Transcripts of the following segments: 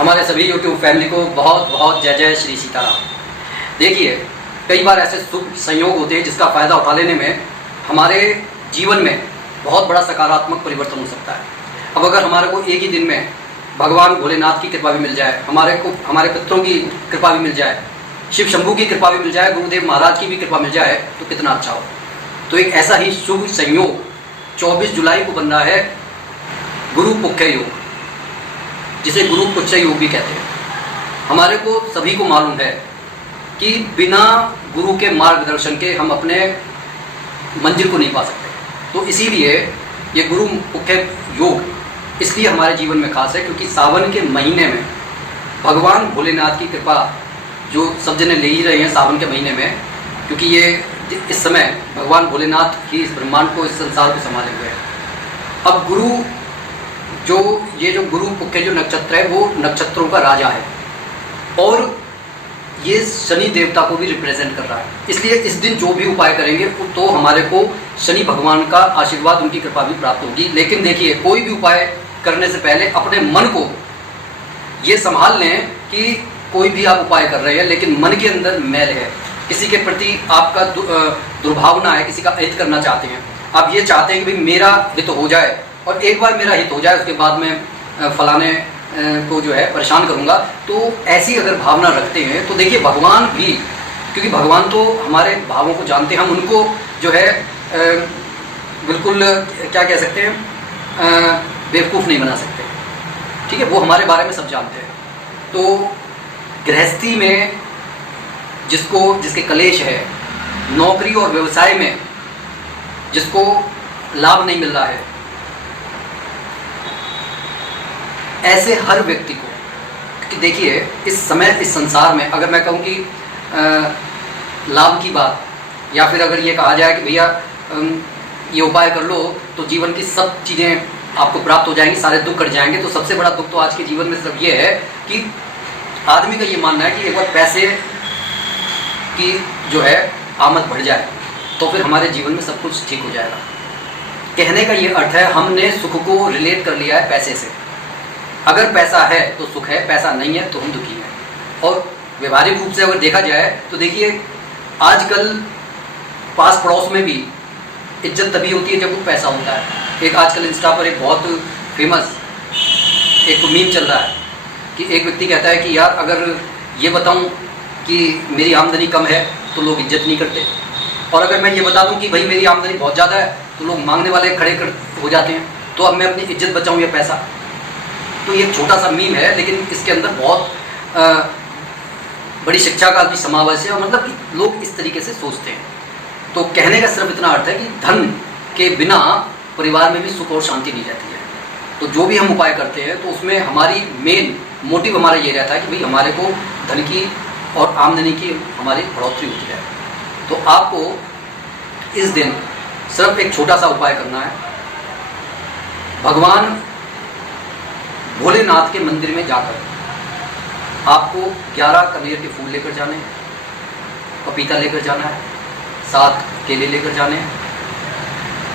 हमारे सभी YouTube family को बहुत बहुत जय जय श्री सीताराम। देखिए, कई बार ऐसे शुभ संयोग होते हैं जिसका फ़ायदा उठा लेने में हमारे जीवन में बहुत बड़ा सकारात्मक परिवर्तन हो सकता है। अब अगर हमारे को एक ही दिन में भगवान भोलेनाथ की कृपा भी मिल जाए, हमारे पितरों की कृपा भी मिल जाए, शिव शंभू की कृपा भी मिल जाए, गुरुदेव महाराज की भी कृपा मिल जाए तो कितना अच्छा हो। तो एक ऐसा ही शुभ संयोग 24 जुलाई को बन रहा है गुरु पुख्य योग, जिसे गुरु पुच्छ योग भी कहते हैं। हमारे को सभी को मालूम है कि बिना गुरु के मार्गदर्शन के हम अपने मंजिल को नहीं पा सकते। तो इसीलिए ये गुरु पुख्य योग इसलिए हमारे जीवन में खास है क्योंकि सावन के महीने में भगवान भोलेनाथ की कृपा जो सब जने ले ही रहे हैं सावन के महीने में, क्योंकि ये इस समय भगवान भोलेनाथ ही इस ब्रह्मांड को, इस संसार को संभाले हुए हैं। अब ये जो गुरु पुख्य जो नक्षत्र है वो नक्षत्रों का राजा है और ये शनि देवता को भी रिप्रेजेंट कर रहा है। इसलिए इस दिन जो भी उपाय करेंगे तो हमारे को शनि भगवान का आशीर्वाद, उनकी कृपा भी प्राप्त होगी। लेकिन देखिए, कोई भी उपाय करने से पहले अपने मन को ये संभाल लें कि कोई भी आप उपाय कर रहे हैं लेकिन मन के अंदर मैल है, किसी के प्रति आपका दुर्भावना है, किसी का हित करना चाहते हैं, आप ये चाहते हैं कि भाई मेरा हित हो जाए और एक बार मेरा हित हो जाए उसके बाद में फलाने को जो है परेशान करूंगा। तो ऐसी अगर भावना रखते हैं तो देखिए भगवान भी, क्योंकि भगवान तो हमारे भावों को जानते हैं, हम उनको जो है बिल्कुल क्या कह सकते हैं, बेवकूफ़ नहीं बना सकते। ठीक है, वो हमारे बारे में सब जानते हैं। तो गृहस्थी में जिसके कलेश है, नौकरी और व्यवसाय में जिसको लाभ नहीं मिल रहा है, ऐसे हर व्यक्ति को, कि देखिए इस समय इस संसार में अगर मैं कहूँ कि लाभ की बात, या फिर अगर ये कहा जाए कि भैया ये उपाय कर लो तो जीवन की सब चीज़ें आपको प्राप्त हो जाएंगी, सारे दुख कट जाएंगे, तो सबसे बड़ा दुख तो आज के जीवन में सिर्फ ये है कि आदमी का ये मानना है कि एक बार पैसे की जो है आमद बढ़ जाए तो फिर हमारे जीवन में सब कुछ ठीक हो जाएगा। कहने का ये अर्थ है, हमने सुख को रिलेट कर लिया है पैसे से। अगर पैसा है तो सुख है, पैसा नहीं है तो हम दुखी हैं। और व्यवहारिक रूप से अगर देखा जाए तो देखिए आजकल पास पड़ोस में भी इज्जत तभी होती है जब वो पैसा होता है। एक आजकल इंस्टा पर एक बहुत फेमस एक मीम चल रहा है कि एक व्यक्ति कहता है कि यार अगर ये बताऊं कि मेरी आमदनी कम है तो लोग इज्जत नहीं करते, और अगर मैं ये बता दूं कि भाई मेरी आमदनी बहुत ज़्यादा है तो लोग मांगने वाले खड़े हो जाते हैं। तो अब मैं अपनी इज्जत बचाऊं या पैसा? तो ये छोटा सा मीम है लेकिन इसके अंदर बहुत बड़ी शिक्षा का भी समावेश है, और मतलब कि लोग इस तरीके से सोचते हैं। तो कहने का सिर्फ इतना अर्थ है कि धन के बिना परिवार में भी सुख और शांति नहीं रहती है। तो जो भी हम उपाय करते हैं तो उसमें हमारी मेन मोटिव हमारा ये रहता है कि भाई हमारे को धन की और आमदनी की हमारी बढ़ोतरी होती है। तो आपको इस दिन सिर्फ एक छोटा सा उपाय करना है। भगवान भोलेनाथ के मंदिर में जाकर आपको 11 कनेर के फूल लेकर जाने हैं, पपीता लेकर जाना है, 7 केले लेकर जाने हैं,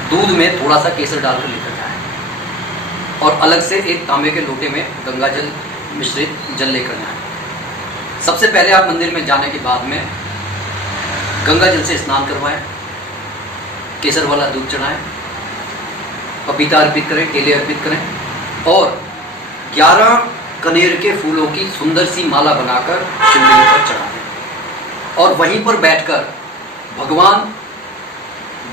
दूध में थोड़ा सा केसर डालकर लेकर जाना है, और अलग से एक तांबे के लोटे में गंगा जल मिश्रित जल लेकर जाना है। सबसे पहले आप मंदिर में जाने के बाद में गंगा जल से स्नान करवाएं, केसर वाला दूध चढ़ाएं, पपीता अर्पित करें, केले अर्पित करें, और 11 कनेर के फूलों की सुंदर सी माला बनाकर शिवलिंग पर चढ़ा दें, और वहीं पर बैठकर भगवान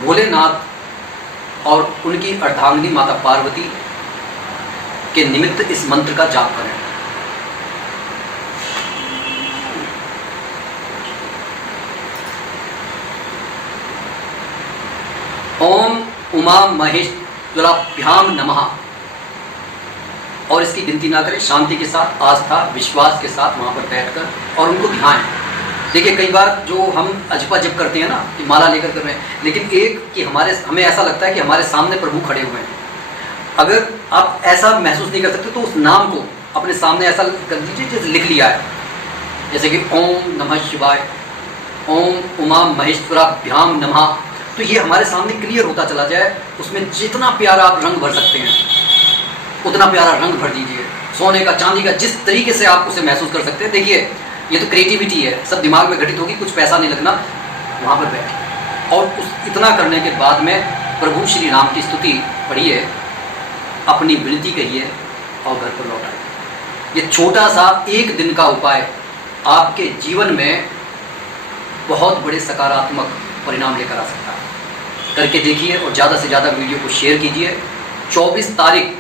भोलेनाथ और उनकी अर्धांगिनी माता पार्वती के निमित्त इस मंत्र का जाप करें। ओम उमा महेश्वराभ्याम नमः, और इसकी गिनती ना करें, शांति के साथ, आस्था विश्वास के साथ वहाँ पर बैठकर और उनको ध्यान। देखिए कई बार जो हम अजपा जप करते हैं ना कि माला लेकर कर रहे हैं, लेकिन एक कि हमें ऐसा लगता है कि हमारे सामने प्रभु खड़े हुए हैं। अगर आप ऐसा महसूस नहीं कर सकते तो उस नाम को अपने सामने ऐसा कर दीजिए जैसे लिख लिया है, जैसे कि ओम नमः शिवाय, ओम उमा महेश्वराभ्याम नमः। तो ये हमारे सामने क्लियर होता चला जाए। उसमें जितना प्यारा आप रंग भर सकते हैं उतना प्यारा रंग भर दीजिए। सोने का, चांदी का, जिस तरीके से आप उसे महसूस कर सकते हैं। देखिए ये तो क्रिएटिविटी है, सब दिमाग में घटित होगी, कुछ पैसा नहीं लगना, वहाँ पर बैठिए और उस इतना करने के बाद में प्रभु श्री राम की स्तुति पढ़िए, अपनी विनती कहिए और घर पर लौट आइए। ये छोटा सा एक दिन का उपाय आपके जीवन में बहुत बड़े सकारात्मक परिणाम लेकर आ सकता है। करके देखिए और ज़्यादा से ज़्यादा वीडियो को शेयर कीजिए। 24 तारीख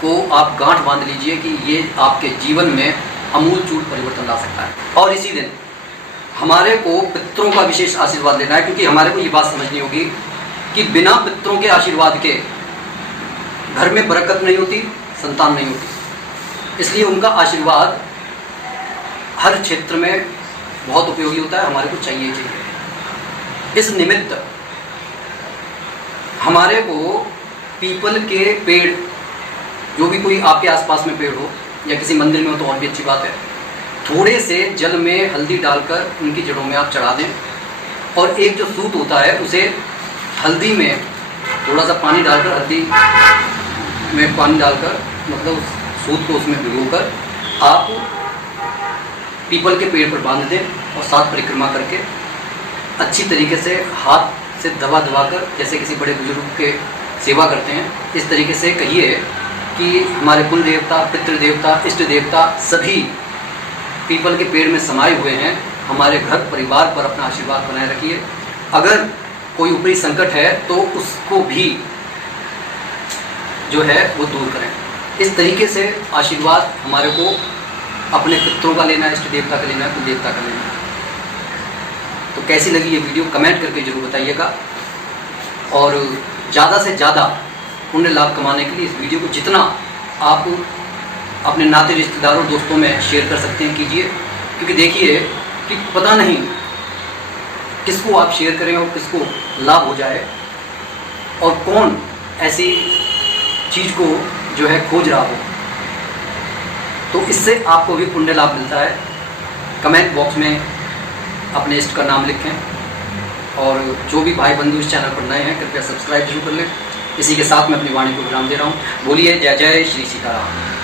को आप गांठ बांध लीजिए कि ये आपके जीवन में अमूलचूल परिवर्तन ला सकता है। और इसी दिन हमारे को पितरों का विशेष आशीर्वाद लेना है, क्योंकि हमारे को ये बात समझनी होगी कि बिना पितरों के आशीर्वाद के घर में बरकत नहीं होती, संतान नहीं होती। इसलिए उनका आशीर्वाद हर क्षेत्र में बहुत उपयोगी होता है, हमारे को चाहिए। इस निमित्त हमारे को पीपल के पेड़, जो भी कोई आपके आसपास में पेड़ हो या किसी मंदिर में हो तो और भी अच्छी बात है, थोड़े से जल में हल्दी डालकर उनकी जड़ों में आप चढ़ा दें। और एक जो सूत होता है उसे हल्दी में थोड़ा सा पानी डालकर, हल्दी में पानी डालकर, मतलब सूत को उसमें भिगोकर आप पीपल के पेड़ पर बांध दें और 7 परिक्रमा करके अच्छी तरीके से हाथ से दबा कर, जैसे किसी बड़े बुजुर्ग के सेवा करते हैं, इस तरीके से कहिए कि हमारे कुल देवता, पितृ देवता, इष्ट देवता सभी पीपल के पेड़ में समाये हुए हैं, हमारे घर परिवार पर अपना आशीर्वाद बनाए रखिए। अगर कोई ऊपरी संकट है तो उसको भी जो है वो दूर करें। इस तरीके से आशीर्वाद हमारे को अपने पितरों का लेना है, इष्ट देवता का लेना है, कुल देवता का लेना है। तो कैसी लगी ये वीडियो कमेंट करके जरूर बताइएगा। और ज़्यादा से ज़्यादा पुण्य लाभ कमाने के लिए इस वीडियो को जितना आप अपने नाते रिश्तेदारों दोस्तों में शेयर कर सकते हैं कीजिए, क्योंकि देखिए कि पता नहीं किसको आप शेयर करें और किसको लाभ हो जाए और कौन ऐसी चीज़ को जो है खोज रहा हो, तो इससे आपको भी पुण्य लाभ मिलता है। कमेंट बॉक्स में अपने इष्ट का नाम लिखें और जो भी भाई बंधु इस चैनल पर नए हैं कृपया सब्सक्राइब जरूर कर लें। इसी के साथ मैं अपनी वाणी को विराम दे रहा हूँ। बोलिए जय जय श्री सीताराम।